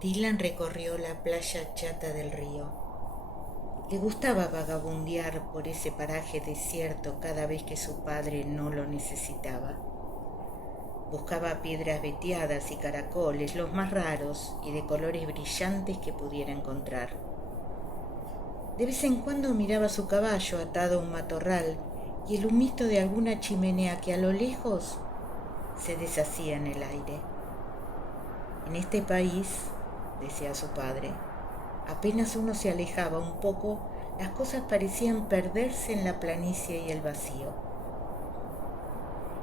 Dylan recorrió la playa chata del río. Le gustaba vagabundear por ese paraje desierto cada vez que su padre no lo necesitaba. Buscaba piedras veteadas y caracoles, los más raros y de colores brillantes que pudiera encontrar. De vez en cuando miraba su caballo atado a un matorral y el humito de alguna chimenea que a lo lejos se deshacía en el aire. En este país, decía su padre, apenas uno se alejaba un poco, las cosas parecían perderse en la planicie y el vacío.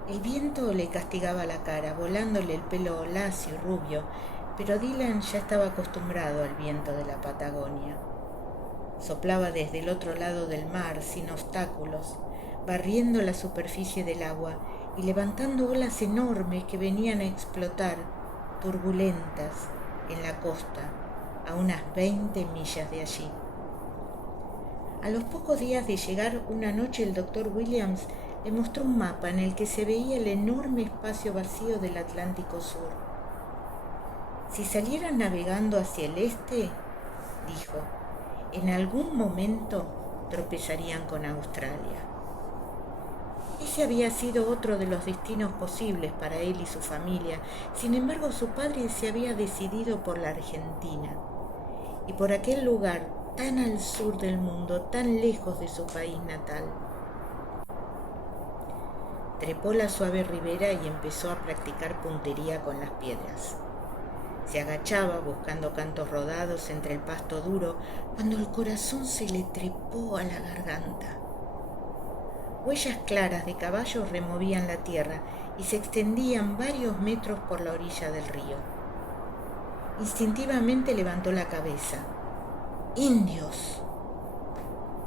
El viento le castigaba la cara, volándole el pelo lacio y rubio, pero Dylan ya estaba acostumbrado al viento de la Patagonia. Soplaba desde el otro lado del mar, sin obstáculos, barriendo la superficie del agua y levantando olas enormes que venían a explotar, turbulentas, en la costa, a unas 20 millas de allí. A los pocos días de llegar, una noche el doctor Williams le mostró un mapa en el que se veía el enorme espacio vacío del Atlántico Sur. Si salieran navegando hacia el este, dijo, en algún momento tropezarían con Australia. Ese había sido otro de los destinos posibles para él y su familia. Sin embargo, su padre se había decidido por la Argentina y por aquel lugar tan al sur del mundo, tan lejos de su país natal. Trepó la suave ribera y empezó a practicar puntería con las piedras. Se agachaba buscando cantos rodados entre el pasto duro cuando el corazón se le trepó a la garganta. Huellas claras de caballos removían la tierra y se extendían varios metros por la orilla del río. Instintivamente levantó la cabeza. ¡Indios!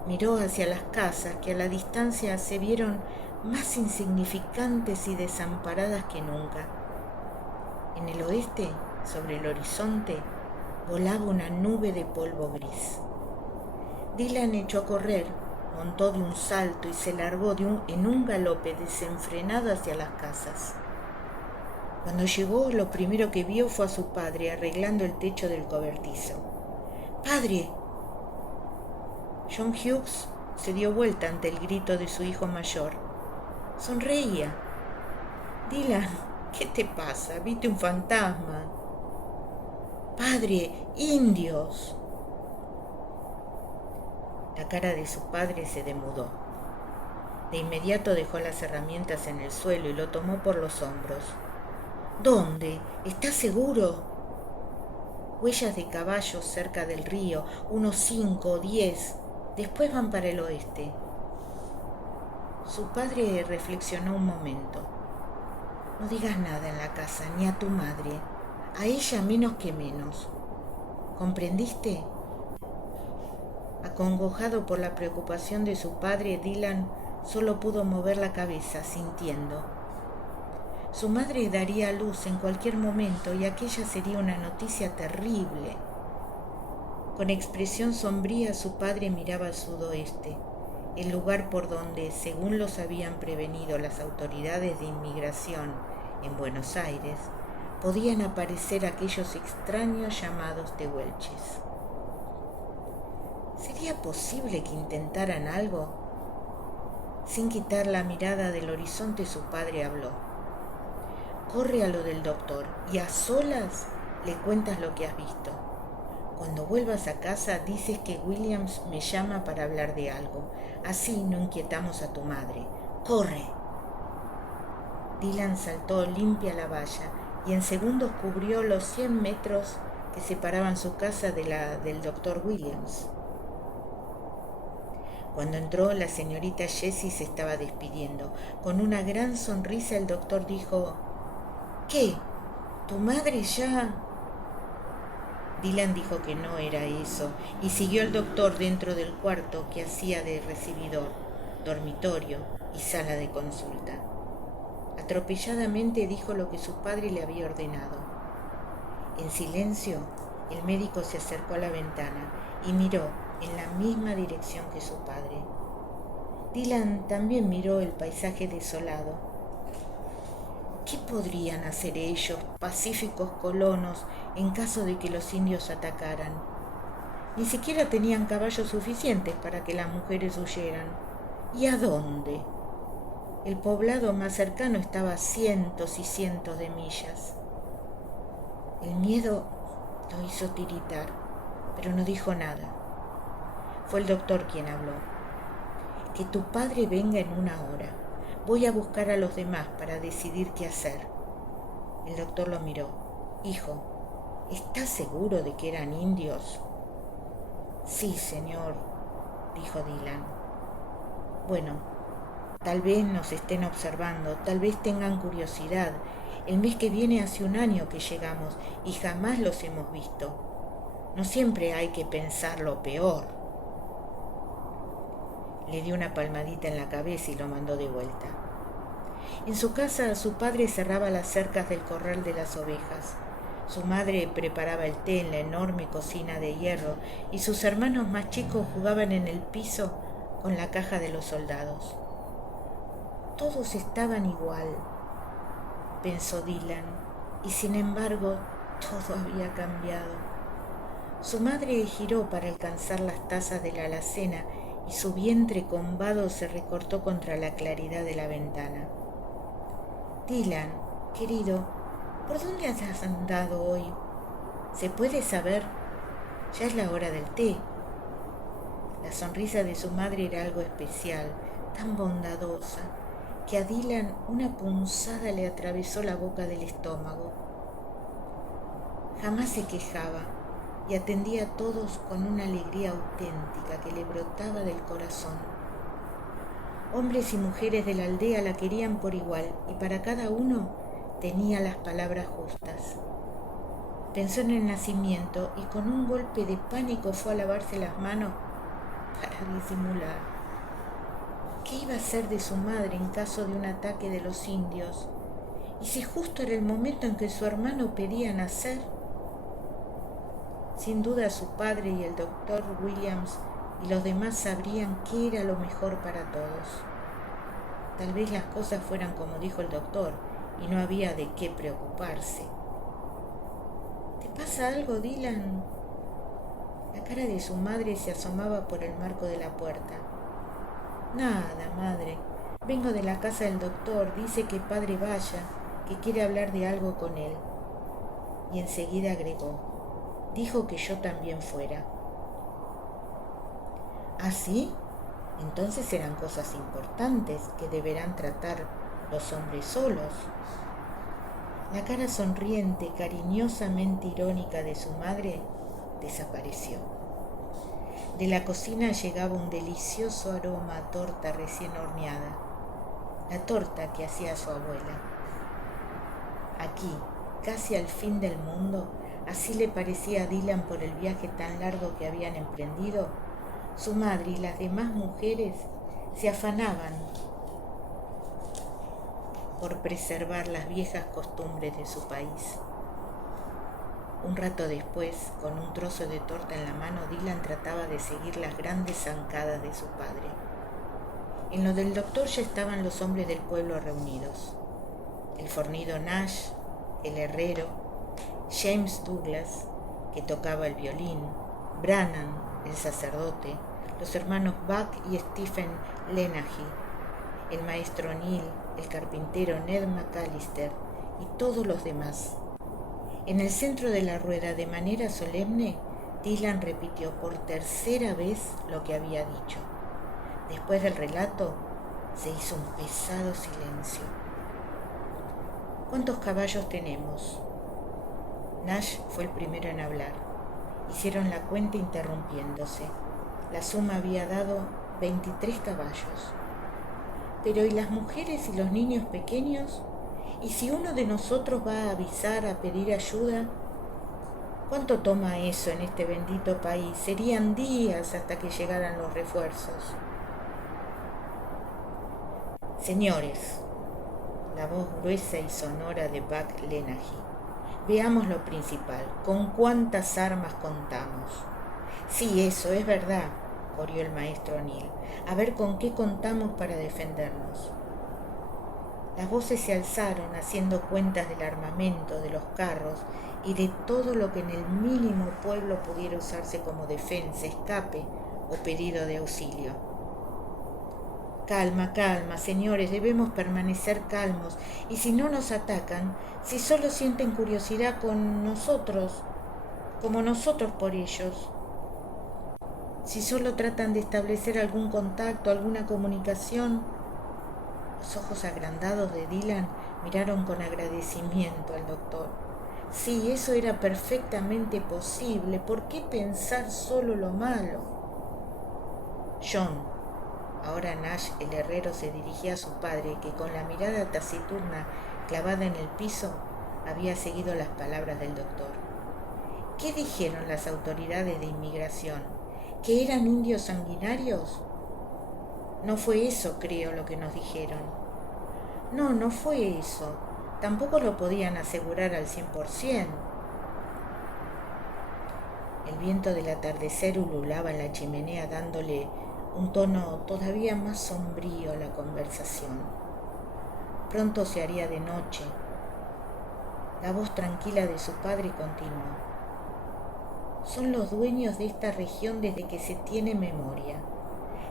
Miró hacia las casas que a la distancia se vieron más insignificantes y desamparadas que nunca. En el oeste, sobre el horizonte, volaba una nube de polvo gris. Dylan echó a correr, montó de un salto y se largó en un galope desenfrenado hacia las casas. Cuando llegó, lo primero que vio fue a su padre arreglando el techo del cobertizo. ¡Padre! John Hughes se dio vuelta ante el grito de su hijo mayor. Sonreía. Dylan, ¿qué te pasa? ¿Viste un fantasma? Padre, indios. La cara de su padre se demudó. De inmediato dejó las herramientas en el suelo y lo tomó por los hombros. ¿Dónde? ¿Estás seguro? Huellas de caballos cerca del río, unos 5 o 10. Después van para el oeste. Su padre reflexionó un momento. No digas nada en la casa, ni a tu madre. A ella menos que menos. ¿Comprendiste? Acongojado por la preocupación de su padre, Dylan solo pudo mover la cabeza, sintiendo. Su madre daría a luz en cualquier momento y aquella sería una noticia terrible. Con expresión sombría, su padre miraba al sudoeste, el lugar por donde, según los habían prevenido las autoridades de inmigración en Buenos Aires, podían aparecer aquellos extraños llamados tehuelches. ¿Sería posible que intentaran algo? Sin quitar la mirada del horizonte, su padre habló. Corre a lo del doctor y a solas le cuentas lo que has visto. Cuando vuelvas a casa dices que Williams me llama para hablar de algo. Así no inquietamos a tu madre. ¡Corre! Dylan saltó limpia la valla y en segundos cubrió los 100 metros que separaban su casa de la del doctor Williams. Cuando entró, la señorita Jessie se estaba despidiendo. Con una gran sonrisa el doctor dijo, ¿qué? ¿Tu madre ya...? Dylan dijo que no era eso y siguió al doctor dentro del cuarto que hacía de recibidor, dormitorio y sala de consulta. Atropelladamente dijo lo que su padre le había ordenado. En silencio, el médico se acercó a la ventana y miró en la misma dirección que su padre. Dylan también miró el paisaje desolado. ¿Qué podrían hacer ellos, pacíficos colonos, en caso de que los indios atacaran? Ni siquiera tenían caballos suficientes para que las mujeres huyeran. ¿Y a dónde? El poblado más cercano estaba a cientos y cientos de millas. El miedo lo hizo tiritar, pero no dijo nada. Fue el doctor quien habló. Que tu padre venga en una hora. Voy a buscar a los demás para decidir qué hacer. El doctor lo miró. Hijo, ¿estás seguro de que eran indios? Sí, señor, dijo Dylan. Bueno, tal vez nos estén observando, tal vez tengan curiosidad. El mes que viene hace un año que llegamos y jamás los hemos visto. No siempre hay que pensar lo peor. Le dio una palmadita en la cabeza y lo mandó de vuelta. En su casa, su padre cerraba las cercas del corral de las ovejas. Su madre preparaba el té en la enorme cocina de hierro y sus hermanos más chicos jugaban en el piso con la caja de los soldados. Todos estaban igual, pensó Dylan, y sin embargo todo había cambiado. Su madre giró para alcanzar las tazas de la alacena y su vientre combado se recortó contra la claridad de la ventana. Dylan, querido, ¿por dónde has andado hoy? ¿Se puede saber? Ya es la hora del té. La sonrisa de su madre era algo especial, tan bondadosa, que a Dylan una punzada le atravesó la boca del estómago. Jamás se quejaba y atendía a todos con una alegría auténtica que le brotaba del corazón. Hombres y mujeres de la aldea la querían por igual y para cada uno tenía las palabras justas. Pensó en el nacimiento y con un golpe de pánico fue a lavarse las manos para disimular. ¿Qué iba a hacer de su madre en caso de un ataque de los indios? ¿Y si justo era el momento en que su hermano pedía nacer? Sin duda su padre y el doctor Williams y los demás sabrían qué era lo mejor para todos. Tal vez las cosas fueran como dijo el doctor y no había de qué preocuparse. ¿Te pasa algo, Dylan? La cara de su madre se asomaba por el marco de la puerta. Nada, madre. Vengo de la casa del doctor. Dice que padre vaya, que quiere hablar de algo con él. Y enseguida agregó. Dijo que yo también fuera. ¿Ah, sí? Entonces eran cosas importantes que deberán tratar los hombres solos. La cara sonriente, cariñosamente irónica de su madre desapareció. De la cocina llegaba un delicioso aroma a torta recién horneada, la torta que hacía su abuela. Aquí, casi al fin del mundo, así le parecía a Dylan por el viaje tan largo que habían emprendido, su madre y las demás mujeres se afanaban por preservar las viejas costumbres de su país. Un rato después, con un trozo de torta en la mano, Dylan trataba de seguir las grandes zancadas de su padre. En lo del doctor ya estaban los hombres del pueblo reunidos. El fornido Nash, el herrero, James Douglas, que tocaba el violín, Brannan, el sacerdote, los hermanos Buck y Stephen Lenahy, el maestro O'Neill, el carpintero Ned McAllister y todos los demás. En el centro de la rueda, de manera solemne, Dylan repitió por tercera vez lo que había dicho. Después del relato, se hizo un pesado silencio. ¿Cuántos caballos tenemos? Nash fue el primero en hablar. Hicieron la cuenta interrumpiéndose. La suma había dado 23 caballos. Pero ¿y las mujeres y los niños pequeños? ¿Y si uno de nosotros va a avisar, a pedir ayuda? ¿Cuánto toma eso en este bendito país? Serían días hasta que llegaran los refuerzos. Señores, la voz gruesa y sonora de Buck Lenahy. Veamos lo principal. ¿Con cuántas armas contamos? Sí, eso es verdad, corrió el maestro O'Neill. A ver con qué contamos para defendernos. Las voces se alzaron haciendo cuentas del armamento, de los carros y de todo lo que en el mínimo pueblo pudiera usarse como defensa, escape o pedido de auxilio. Calma, calma, señores, debemos permanecer calmos, y si no nos atacan, si solo sienten curiosidad con nosotros, como nosotros por ellos, si solo tratan de establecer algún contacto, alguna comunicación. Los ojos agrandados de Dylan miraron con agradecimiento al doctor. Sí, eso era perfectamente posible. ¿Por qué pensar solo lo malo? John, ahora Nash el herrero se dirigía a su padre, que con la mirada taciturna clavada en el piso había seguido las palabras del doctor. ¿Qué dijeron las autoridades de inmigración? ¿Que eran indios sanguinarios? No fue eso, creo, lo que nos dijeron. No, no fue eso. Tampoco lo podían asegurar al 100%. El viento del atardecer ululaba en la chimenea dándole un tono todavía más sombrío a la conversación. Pronto se haría de noche. La voz tranquila de su padre continuó. Son los dueños de esta región desde que se tiene memoria.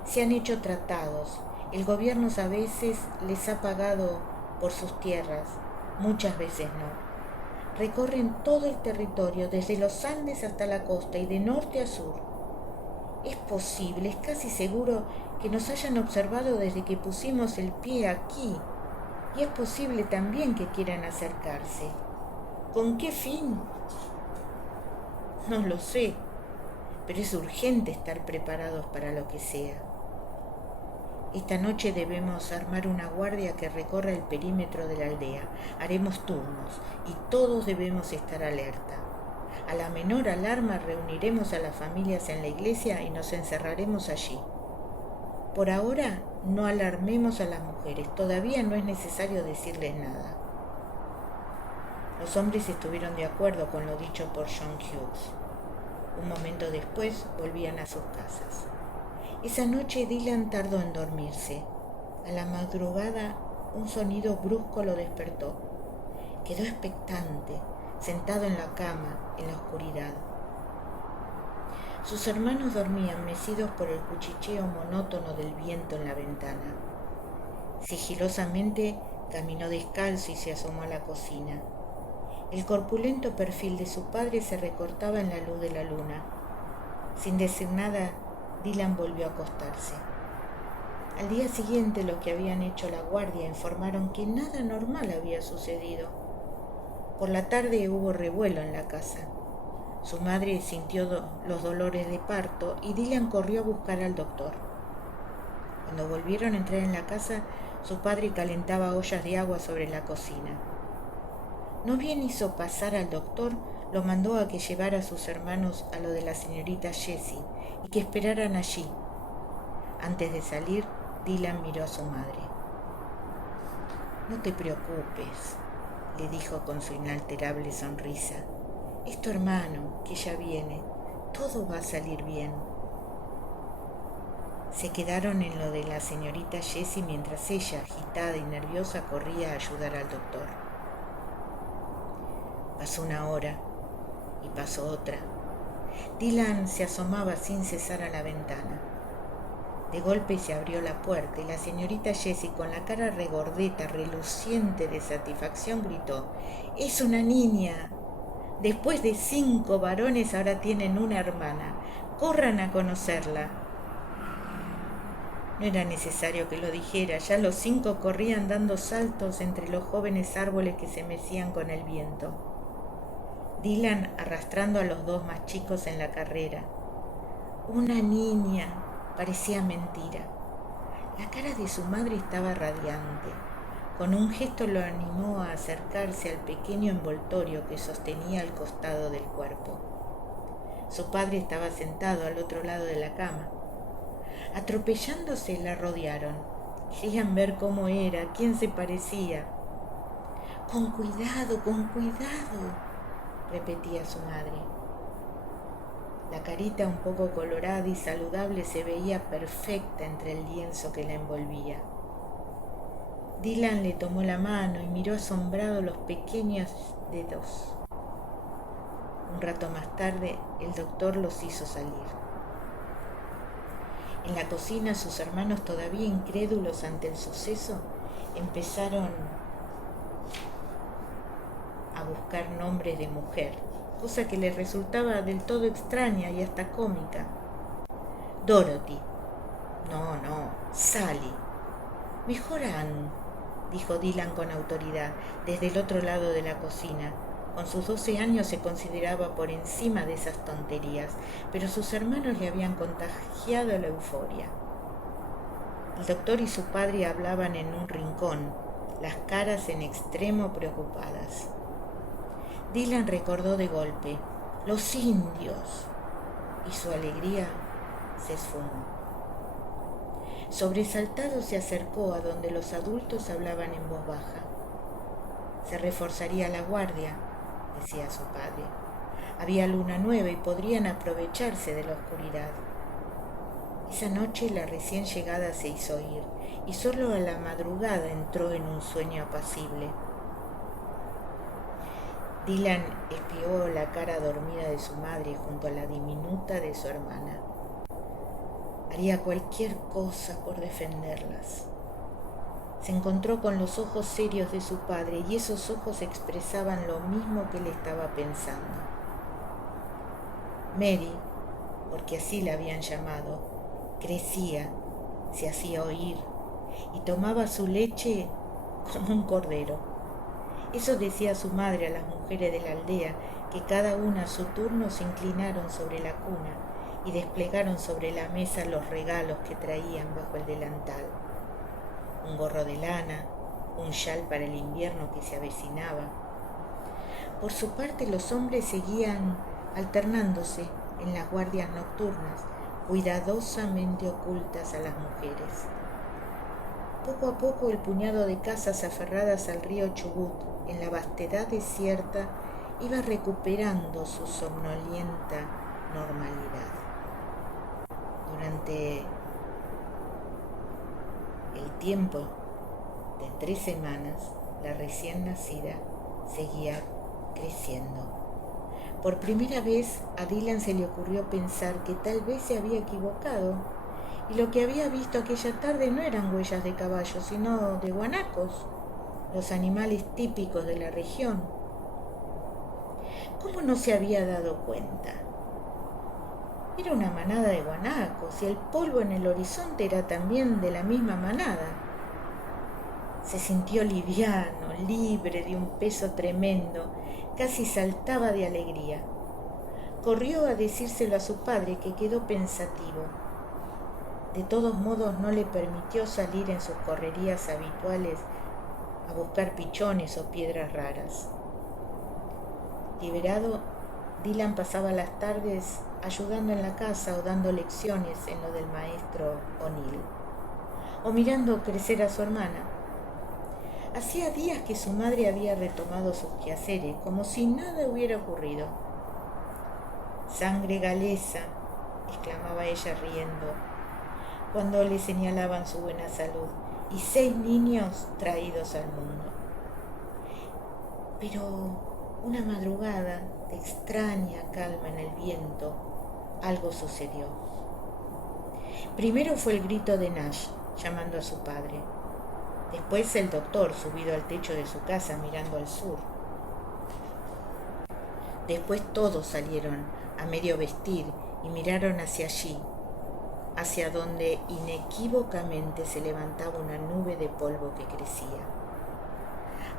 Se han hecho tratados. El gobierno a veces les ha pagado por sus tierras, muchas veces no. Recorren todo el territorio, desde los Andes hasta la costa y de norte a sur. Es posible, es casi seguro que nos hayan observado desde que pusimos el pie aquí. Y es posible también que quieran acercarse. ¿Con qué fin? No lo sé, pero es urgente estar preparados para lo que sea. Esta noche debemos armar una guardia que recorra el perímetro de la aldea. Haremos turnos y todos debemos estar alerta. A la menor alarma reuniremos a las familias en la iglesia y nos encerraremos allí. Por ahora no alarmemos a las mujeres, todavía no es necesario decirles nada. Los hombres estuvieron de acuerdo con lo dicho por John Hughes. Un momento después volvían a sus casas. Esa noche Dylan tardó en dormirse. A la madrugada un sonido brusco lo despertó. Quedó expectante, sentado en la cama, en la oscuridad. Sus hermanos dormían mecidos por el cuchicheo monótono del viento en la ventana. Sigilosamente caminó descalzo y se asomó a la cocina. El corpulento perfil de su padre se recortaba en la luz de la luna. Sin decir nada, Dylan volvió a acostarse. Al día siguiente, los que habían hecho la guardia informaron que nada normal había sucedido. Por la tarde hubo revuelo en la casa. Su madre sintió los dolores de parto y Dylan corrió a buscar al doctor. Cuando volvieron a entrar en la casa, su padre calentaba ollas de agua sobre la cocina. No bien hizo pasar al doctor, lo mandó a que llevara a sus hermanos a lo de la señorita Jessie y que esperaran allí. Antes de salir, Dylan miró a su madre. No te preocupes, le dijo con su inalterable sonrisa. Es tu hermano, que ya viene. Todo va a salir bien. Se quedaron en lo de la señorita Jessie mientras ella, agitada y nerviosa, corría a ayudar al doctor. Pasó una hora y pasó otra. Dylan se asomaba sin cesar a la ventana. De golpe se abrió la puerta y la señorita Jessie, con la cara regordeta, reluciente de satisfacción, gritó: ¡Es una niña! Después de 5 varones ahora tienen una hermana. ¡Corran a conocerla! No era necesario que lo dijera, ya los 5 corrían dando saltos entre los jóvenes árboles que se mecían con el viento. Dylan arrastrando a los 2 más chicos en la carrera. Una niña, parecía mentira. La cara de su madre estaba radiante. Con un gesto lo animó a acercarse al pequeño envoltorio que sostenía al costado del cuerpo. Su padre estaba sentado al otro lado de la cama. Atropellándose la rodearon. Querían ver cómo era, quién se parecía. Con cuidado, repetía su madre. La carita un poco colorada y saludable se veía perfecta entre el lienzo que la envolvía. Dylan le tomó la mano y miró asombrado los pequeños dedos. Un rato más tarde, el doctor los hizo salir. En la cocina, sus hermanos, todavía incrédulos ante el suceso, empezaron a buscar nombres de mujer, cosa que les resultaba del todo extraña y hasta cómica. Dorothy. No, Sally. Mejor Ann, dijo Dylan con autoridad, desde el otro lado de la cocina. Con sus 12 años se consideraba por encima de esas tonterías, pero sus hermanos le habían contagiado la euforia. El doctor y su padre hablaban en un rincón, las caras en extremo preocupadas. Dylan recordó de golpe, los indios, y su alegría se esfumó. Sobresaltado se acercó a donde los adultos hablaban en voz baja. Se reforzaría la guardia, decía su padre. Había luna nueva y podrían aprovecharse de la oscuridad. Esa noche la recién llegada se hizo oír y solo a la madrugada entró en un sueño apacible. Dylan espió la cara dormida de su madre junto a la diminuta de su hermana. Haría cualquier cosa por defenderlas. Se encontró con los ojos serios de su padre y esos ojos expresaban lo mismo que él estaba pensando. Mary, porque así la habían llamado, crecía, se hacía oír y tomaba su leche como un cordero. Eso decía su madre a las mujeres de la aldea, que cada una a su turno se inclinaron sobre la cuna y desplegaron sobre la mesa los regalos que traían bajo el delantal. Un gorro de lana, un chal para el invierno que se avecinaba. Por su parte, los hombres seguían alternándose en las guardias nocturnas, cuidadosamente ocultas a las mujeres. Poco a poco, el puñado de casas aferradas al río Chubut, en la vastedad desierta, iba recuperando su somnolienta normalidad. Durante el tiempo de 3 semanas, la recién nacida seguía creciendo. Por primera vez a Dylan se le ocurrió pensar que tal vez se había equivocado y lo que había visto aquella tarde no eran huellas de caballos, sino de guanacos, los animales típicos de la región. ¿Cómo no se había dado cuenta? Era una manada de guanacos y el polvo en el horizonte era también de la misma manada. Se sintió liviano, libre de un peso tremendo, casi saltaba de alegría. Corrió a decírselo a su padre, que quedó pensativo. De todos modos no le permitió salir en sus correrías habituales a buscar pichones o piedras raras. Liberado, Dylan pasaba las tardes ayudando en la casa o dando lecciones en lo del maestro O'Neill, o mirando crecer a su hermana. Hacía días que su madre había retomado sus quehaceres, como si nada hubiera ocurrido. «Sangre galesa», exclamaba ella riendo, cuando le señalaban su buena salud, y 6 niños traídos al mundo. Pero una madrugada de extraña calma en el viento, algo sucedió. Primero fue el grito de Nash, llamando a su padre. Después el doctor, subido al techo de su casa, mirando al sur. Después todos salieron a medio vestir y miraron hacia allí, hacia donde inequívocamente se levantaba una nube de polvo que crecía.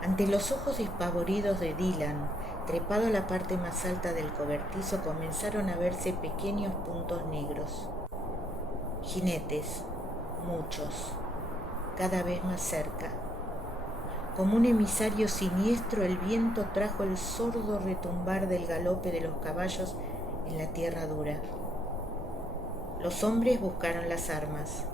Ante los ojos despavoridos de Dylan, trepado a la parte más alta del cobertizo, comenzaron a verse pequeños puntos negros. Jinetes, muchos, cada vez más cerca. Como un emisario siniestro, el viento trajo el sordo retumbar del galope de los caballos en la tierra dura. Los hombres buscaron las armas.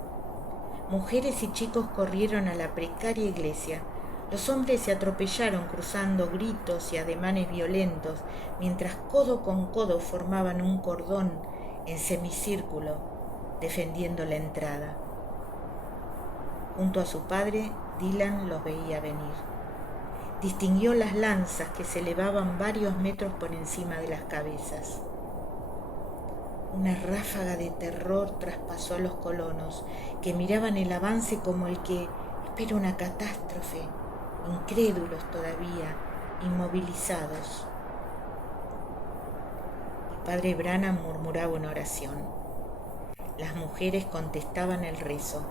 Mujeres y chicos corrieron a la precaria iglesia. Los hombres se atropellaron cruzando gritos y ademanes violentos, mientras codo con codo formaban un cordón en semicírculo, defendiendo la entrada. Junto a su padre, Dylan los veía venir. Distinguió las lanzas que se elevaban varios metros por encima de las cabezas. Una ráfaga de terror traspasó a los colonos, que miraban el avance como el que espera una catástrofe, incrédulos todavía, inmovilizados. El padre Branham murmuraba una oración. Las mujeres contestaban el rezo.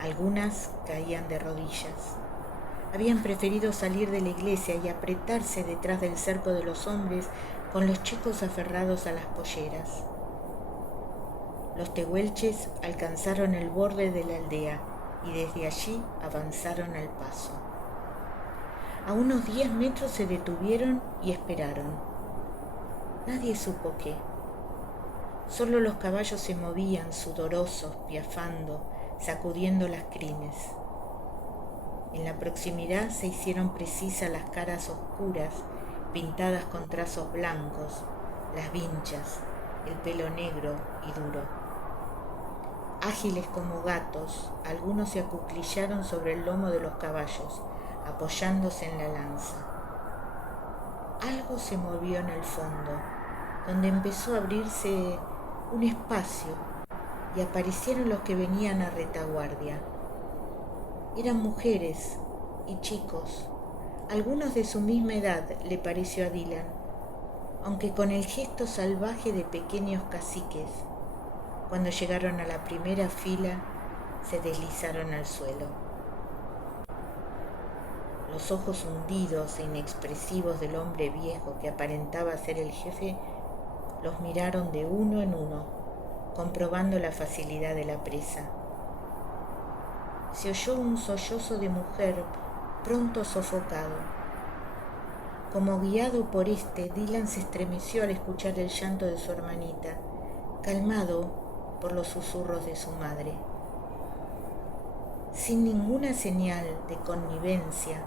Algunas caían de rodillas. Habían preferido salir de la iglesia y apretarse detrás del cerco de los hombres con los chicos aferrados a las polleras. Los tehuelches alcanzaron el borde de la aldea y desde allí avanzaron al paso. A unos 10 metros se detuvieron y esperaron. Nadie supo qué. Solo los caballos se movían sudorosos, piafando, sacudiendo las crines. En la proximidad se hicieron precisas las caras oscuras, pintadas con trazos blancos, las vinchas, el pelo negro y duro. Ágiles como gatos, algunos se acuclillaron sobre el lomo de los caballos, apoyándose en la lanza. Algo se movió en el fondo, donde empezó a abrirse un espacio y aparecieron los que venían a retaguardia. Eran mujeres y chicos, algunos de su misma edad, le pareció a Dylan, aunque con el gesto salvaje de pequeños caciques. Cuando llegaron a la primera fila, se deslizaron al suelo. Los ojos hundidos e inexpresivos del hombre viejo que aparentaba ser el jefe los miraron de uno en uno, comprobando la facilidad de la presa. Se oyó un sollozo de mujer pronto sofocado. Como guiado por Dylan se estremeció al escuchar el llanto de su hermanita, calmado por los susurros de su madre. Sin ninguna señal de connivencia,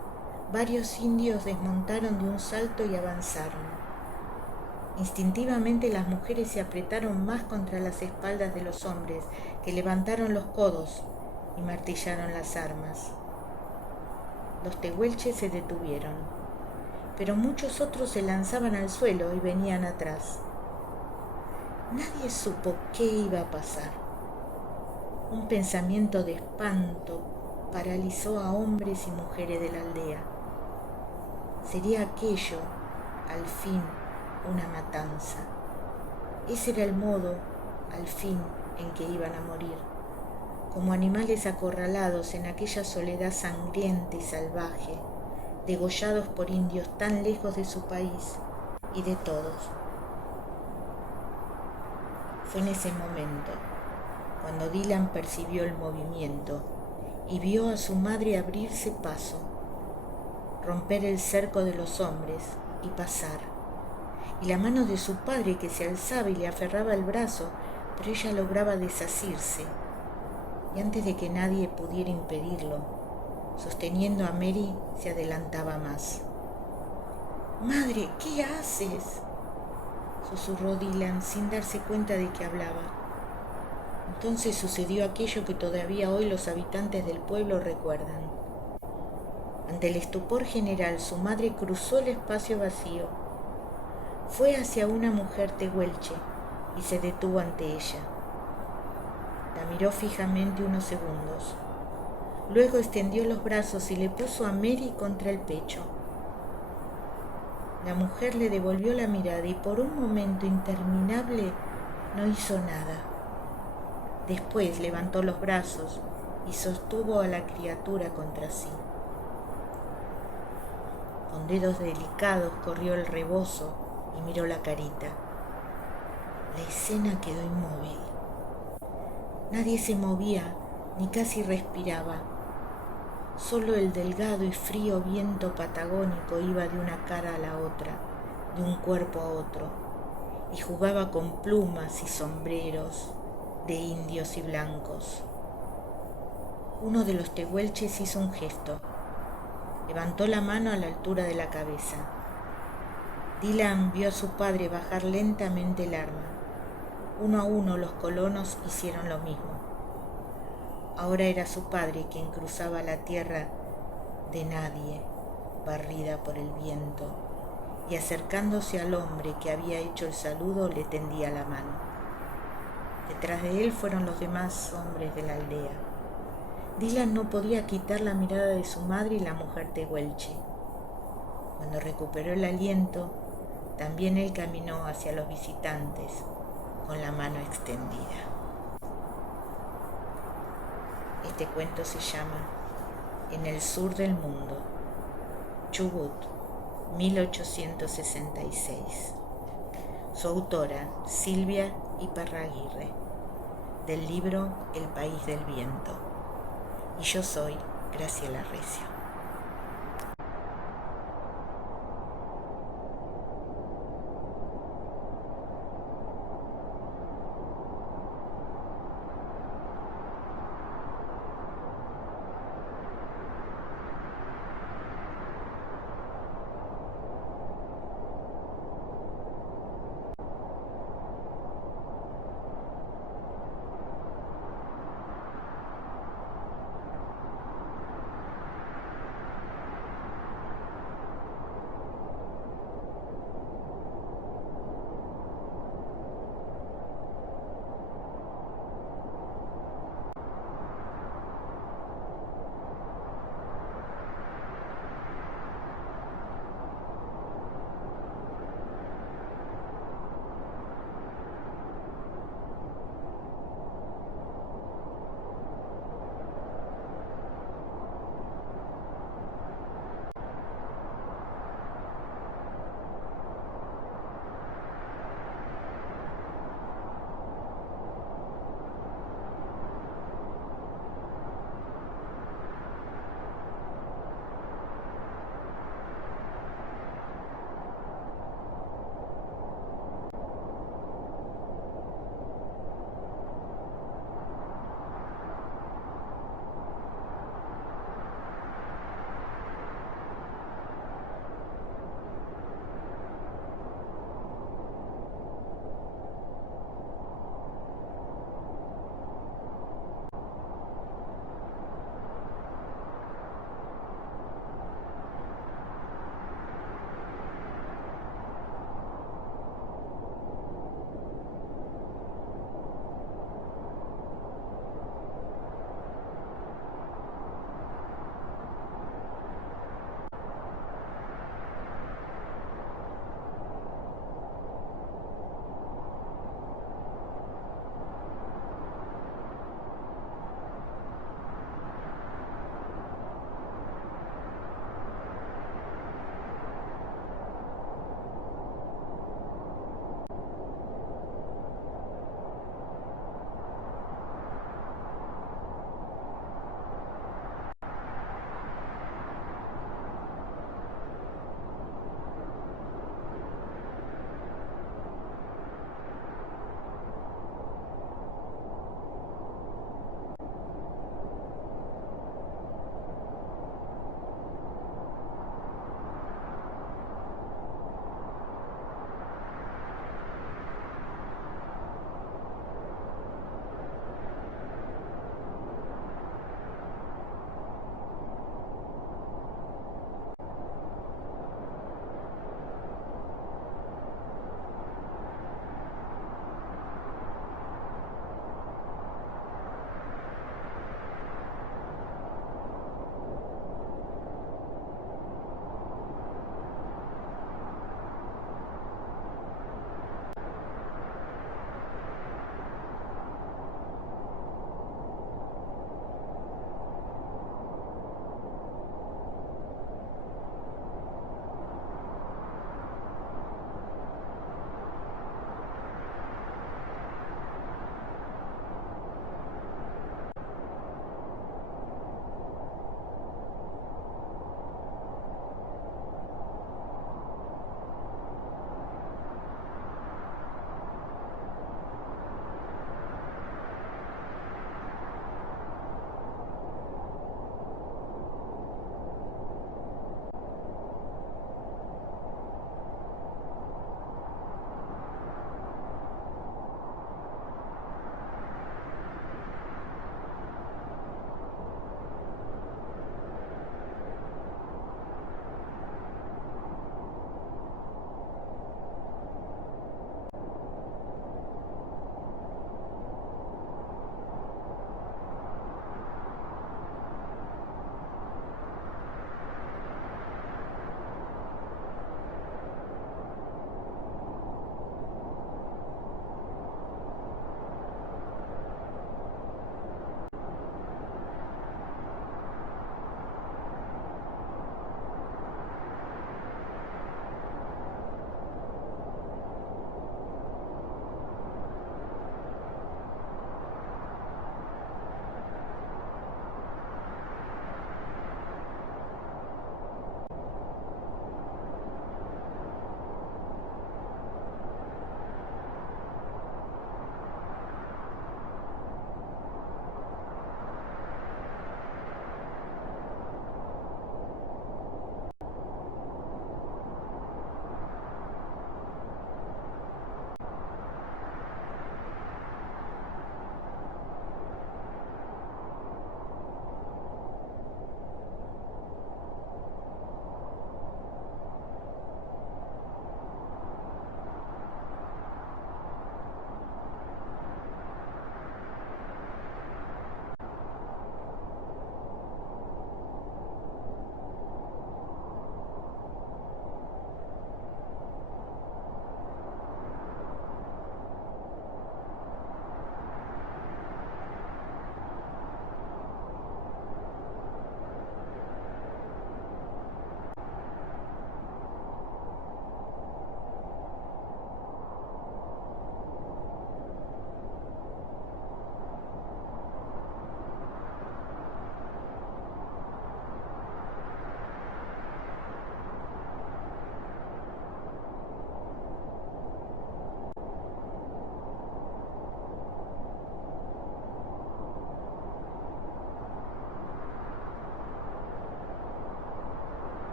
varios indios desmontaron de un salto y avanzaron. Instintivamente las mujeres se apretaron más contra las espaldas de los hombres, que levantaron los codos y martillaron las armas. Los tehuelches se detuvieron, pero muchos otros se lanzaban al suelo y venían atrás. Nadie supo qué iba a pasar. Un pensamiento de espanto paralizó a hombres y mujeres de la aldea. Sería aquello, al fin, una matanza. Ese era el modo, al fin, en que iban a morir, como animales acorralados en aquella soledad sangrienta y salvaje, degollados por indios tan lejos de su país y de todos. Fue en ese momento cuando Dylan percibió el movimiento y vio a su madre abrirse paso, romper el cerco de los hombres y pasar, y la mano de su padre que se alzaba y le aferraba el brazo, pero ella lograba desasirse, y antes de que nadie pudiera impedirlo, sosteniendo a Mary, se adelantaba más. «Madre, ¿qué haces?», susurró Dylan sin darse cuenta de que hablaba. Entonces sucedió aquello que todavía hoy los habitantes del pueblo recuerdan. Ante el estupor general, su madre cruzó el espacio vacío. Fue hacia una mujer tehuelche y se detuvo ante ella. La miró fijamente unos segundos. Luego extendió los brazos y le puso a Mary contra el pecho. La mujer le devolvió la mirada y por un momento interminable no hizo nada. Después levantó los brazos y sostuvo a la criatura contra sí. Con dedos delicados corrió el rebozo y miró la carita. La escena quedó inmóvil. Nadie se movía ni casi respiraba. Solo el delgado y frío viento patagónico iba de una cara a la otra, de un cuerpo a otro, y jugaba con plumas y sombreros de indios y blancos. Uno de los tehuelches hizo un gesto. Levantó la mano a la altura de la cabeza. Dylan vio a su padre bajar lentamente el arma. Uno a uno los colonos hicieron lo mismo. Ahora era su padre quien cruzaba la tierra de nadie, barrida por el viento, y acercándose al hombre que había hecho el saludo le tendía la mano. Detrás de él fueron los demás hombres de la aldea. Dylan no podía quitar la mirada de su madre y la mujer tehuelche. Cuando recuperó el aliento, también él caminó hacia los visitantes con la mano extendida. Este cuento se llama En el sur del mundo, Chubut, 1866. Su autora, Silvia Iparraguirre, del libro El país del viento. Y yo soy Graciela Recio.